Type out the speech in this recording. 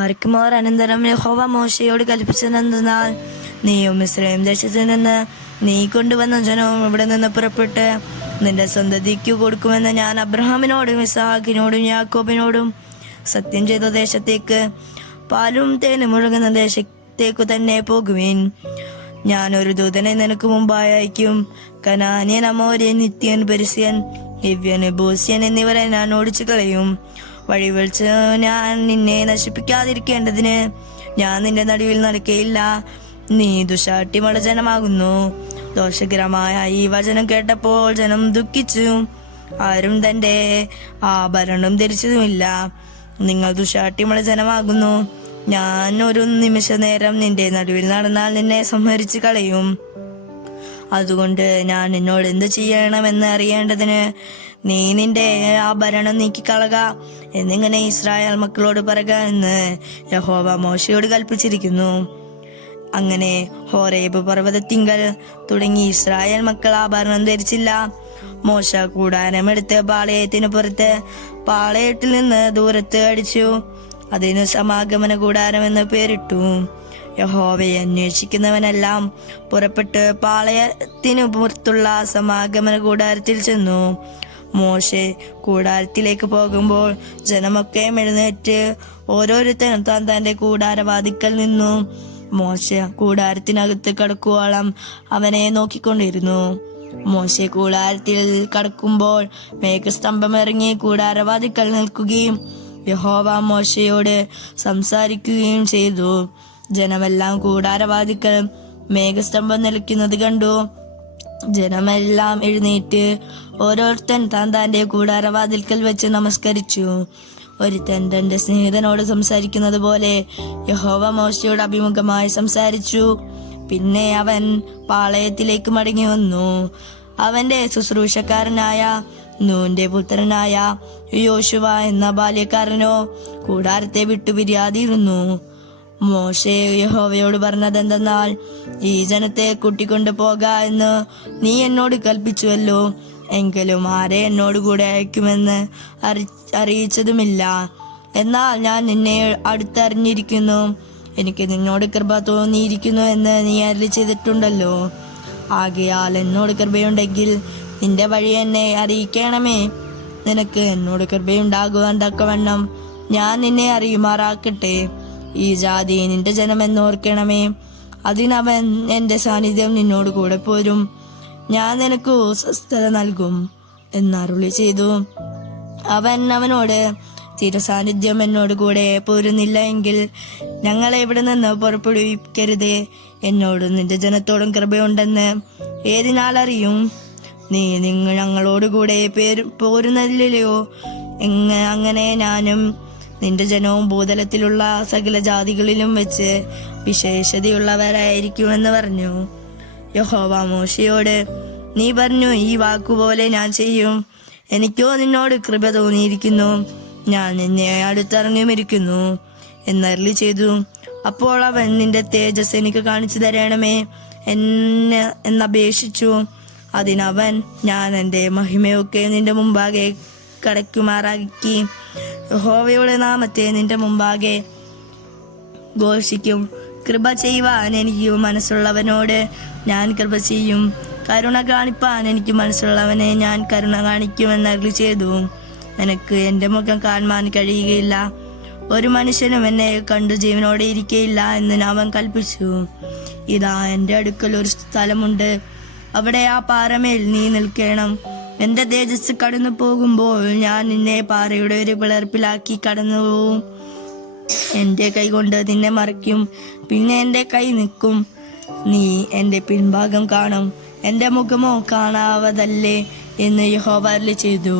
ആർക്കുമോർ അനന്തരം യഹോവ മോശയോട് കൽപ്പിച്ചതെന്തെന്നാൽ, നീയും മിസ്രയീം ദേശത്ത് നിന്ന് നീ കൊണ്ടുവന്ന ജനവും ഇവിടെ നിന്ന് പുറപ്പെട്ട് നിന്റെ സ്വന്തതിക്കു കൊടുക്കുമെന്ന് ഞാൻ അബ്രഹാമിനോടും ഇസ്ഹാക്കിനോടും യാക്കോബിനോടും സത്യം ചെയ്ത ദേശത്തേക്ക്, പാലും തേനും ഒഴുകുന്ന ദേശത്തേക്കു തന്നെ പോകുവിൻ. ഞാൻ ഒരു ദൂതനെ നിനക്ക് മുമ്പായി അയക്കും. കനാന്യൻ, അമോര്യൻ, നിത്യൻ, പെരിസ്യൻ, ഹിവ്യൻ, യെബൂസ്യൻ എന്നിവരെ ഞാൻ ഓടിച്ചു കളയും. വഴി വിളിച്ച് ഞാൻ നിന്നെ നശിപ്പിക്കാതിരിക്കേണ്ടതിന് ഞാൻ നിന്റെ നടുവിൽ നടക്കയില്ല. നീ ദുശാഠ്യമുള്ള ജനമാകുന്നു. ദോഷകരമായ ഈ വചനം കേട്ടപ്പോൾ ജനം ദുഃഖിച്ചു. ആരും തന്റെ ആഭരണം ധരിച്ചതുമില്ല. നിങ്ങൾ ദുശാഠ്യമുള്ള ജനമാകുന്നു. ഞാൻ ഒരു നിമിഷ നേരം നിന്റെ നടുവിൽ നടന്നാൽ നിന്നെ സംഹരിച്ചു കളയും. അതുകൊണ്ട് ഞാൻ നിന്നോട് എന്ത് ചെയ്യണമെന്ന് അറിയേണ്ടതിന് നീ നിന്റെ ആഭരണം നീക്കിക്കളക എന്നിങ്ങനെ ഇസ്രായേൽ മക്കളോട് പറയുക എന്ന് യഹോവ മോശയോട് കൽപ്പിച്ചിരിക്കുന്നു. അങ്ങനെ ഹോരേബ് പർവ്വതത്തിങ്കൽ തുടങ്ങി ഇസ്രായേൽ മക്കൾ ആഭരണം ധരിച്ചില്ല. മോശ കൂടാരമെടുത്ത് പാളയത്തിന് പുറത്ത് പാളയത്തിൽ നിന്ന് ദൂരത്ത് അടിച്ചു. അതിന് സമാഗമന കൂടാരം എന്ന് പേരിട്ടു. യഹോവയെ അന്വേഷിക്കുന്നവനെല്ലാം പുറപ്പെട്ട് പാളയത്തിനു പുറത്തുള്ള സമാഗമന കൂടാരത്തിൽ ചെന്നു. മോശെ കൂടാരത്തിലേക്ക് പോകുമ്പോൾ ജനമൊക്കെ എഴുന്നേറ്റ് ഓരോരുത്തരും താൻ തന്റെ കൂടാരവാതിക്കൽ നിന്നു. മോശ കൂടാരത്തിനകത്ത് കടക്കുവോളം അവനെ നോക്കിക്കൊണ്ടിരുന്നു. മോശെ കൂടാരത്തിൽ കടക്കുമ്പോൾ മേഘസ്തംഭം ഇറങ്ങി കൂടാരവാതിക്കൽ നിൽക്കുകയും യഹോവ മോശയോട് സംസാരിക്കുകയും ചെയ്തു. ജനമെല്ലാം കൂടാരവാതിക്കൽ മേഘസ്തംഭം നിൽക്കുന്നത് കണ്ടു. ജനമെല്ലാം എഴുന്നേറ്റ് ഓരോരുത്തൻ താൻ തന്റെ കൂടാരവാതിൽക്കൽ വെച്ച് നമസ്കരിച്ചു. ഒരുത്തൻ തന്റെ സ്നേഹിതനോട് സംസാരിക്കുന്നത് പോലെ യഹോവ മോശയോട് അഭിമുഖമായി സംസാരിച്ചു. പിന്നെ അവൻ പാളയത്തിലേക്ക് മടങ്ങി വന്നു. അവന്റെ ശുശ്രൂഷക്കാരനായ നൂന്റെ പുത്രനായ യോശുവ എന്ന ബാല്യക്കാരനോ കൂടാരത്തെ വിട്ടു പിരിയാതിരുന്നു. മോശെ യഹോവയോട് പറഞ്ഞതെന്തെന്നാൽ, ഈ ജനത്തെ കൂട്ടിക്കൊണ്ടു പോക എന്ന് നീ എന്നോട് കൽപ്പിച്ചുവല്ലോ. എങ്കിലും ആരെ എന്നോട് കൂടെ അയക്കുമെന്ന് അറിയിച്ചതുമില്ല. എന്നാൽ ഞാൻ നിന്നെ അടുത്തറിഞ്ഞിരിക്കുന്നു. എനിക്ക് നിന്നോട് കൃപ തോന്നിയിരിക്കുന്നു എന്ന് നീ അരുളി ചെയ്തിട്ടുണ്ടല്ലോ. ആകയാൽ എന്നോട് കൃപയുണ്ടെങ്കിൽ നിന്റെ വഴി എന്നെ അറിയിക്കണമേ. നിനക്ക് എന്നോട് കൃപയുണ്ടാകുവാൻ തക്കവണ്ണം ഞാൻ നിന്നെ അറിയുമാറാക്കട്ടെ. ഈ ജാതി നിന്റെ ജനമെന്നോർക്കണമേ. അതിനവൻ എന്റെ സാന്നിധ്യം നിന്നോട് കൂടെ പോരും. ഞാൻ നിനക്ക് സ്വസ്ഥത നൽകും എന്നരുളി ചെയ്തു. അവൻ അവനോട്, തിരുസാന്നിധ്യം എന്നോട് കൂടെ പോരുന്നില്ല എങ്കിൽ ഞങ്ങളെ ഇവിടെ നിന്ന് പുറപ്പെടുവിക്കരുതേ. എന്നോടും നിന്റെ ജനത്തോടും കൃപയുണ്ടെന്ന് ഏതിനാൽ അറിയും? നീ ഞങ്ങളോടുകൂടെ പോരുന്നില്ലയോ? അങ്ങനെ ഞാനും നിന്റെ ജനവും ഭൂതലത്തിലുള്ള സകല ജാതികളിലും വെച്ച് വിശേഷതയുള്ളവരായിരിക്കുമെന്ന് പറഞ്ഞു. യഹോവ മോശയോട്, നീ പറഞ്ഞു, ഈ വാക്കുപോലെ ഞാൻ ചെയ്യും. എനിക്കോ നിന്നോട് കൃപ തോന്നിയിരിക്കുന്നു. ഞാൻ നിന്നെ അടുത്തറിഞ്ഞുമിരിക്കുന്നു എന്നരുളി ചെയ്തു. അപ്പോൾ അവൻ, നിന്റെ തേജസ് എനിക്ക് കാണിച്ചു തരണമേ എന്നപേക്ഷിച്ചു. അതിനവൻ, ഞാൻ എൻ്റെ മഹിമയൊക്കെ നിന്റെ മുമ്പാകെ കടക്കുമാറാക്കി യഹോവയുടെ നാമത്തെ നിന്റെ മുമ്പാകെ ഘോഷിക്കും. കൃപ ചെയ്യുവാൻ എനിക്ക് മനസ്സുള്ളവനോട് ഞാൻ കൃപ ചെയ്യും. കരുണ കാണിപ്പാൻ എനിക്ക് മനസ്സുള്ളവനെ ഞാൻ കരുണ കാണിക്കുമെന്ന് അരുളി ചെയ്തു. നിനക്ക് എൻ്റെ മുഖം കാണുവാൻ കഴിയുകയില്ല. ഒരു മനുഷ്യനും എന്നെ കണ്ടു ജീവനോടെ ഇരിക്കയില്ല എന്ന് അവൻ കൽപ്പിച്ചു. ഇതാ, എൻ്റെ അടുക്കൽ ഒരു സ്ഥലമുണ്ട്. അവിടെ ആ പാറമേൽ നീ നിൽക്കണം. എന്റെ തേജസ് കടന്നു പോകുമ്പോൾ ഞാൻ നിന്നെ പാറയുടെ ഒരു പിളർപ്പിലാക്കി കടന്നു പോവും. എന്റെ കൈ കൊണ്ട് നിന്നെ മറയ്ക്കും. പിന്നെ എന്റെ കൈ നിൽക്കും. നീ എന്റെ പിൻഭാഗം കാണും. എന്റെ മുഖമോ കാണാവതല്ലേ എന്ന് യഹോവ അരുളി ചെയ്തു.